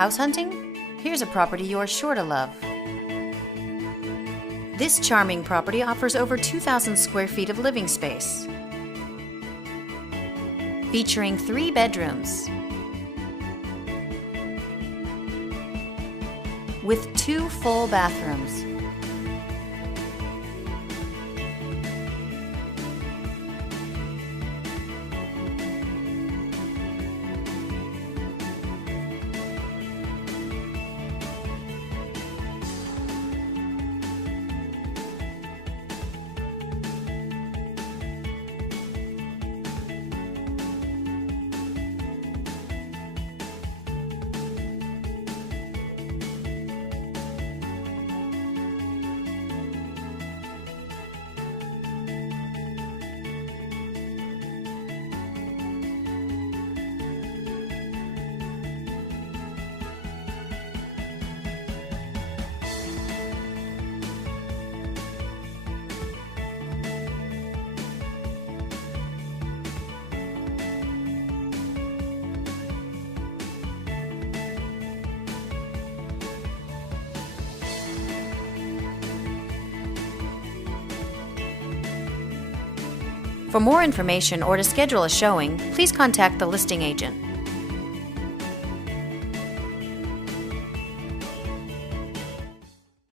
House hunting? Here's a property you're sure to love. This charming property offers over 2,000 square feet of living space, featuring 3 bedrooms with 2 full bathrooms. For more information or to schedule a showing, please contact the listing agent.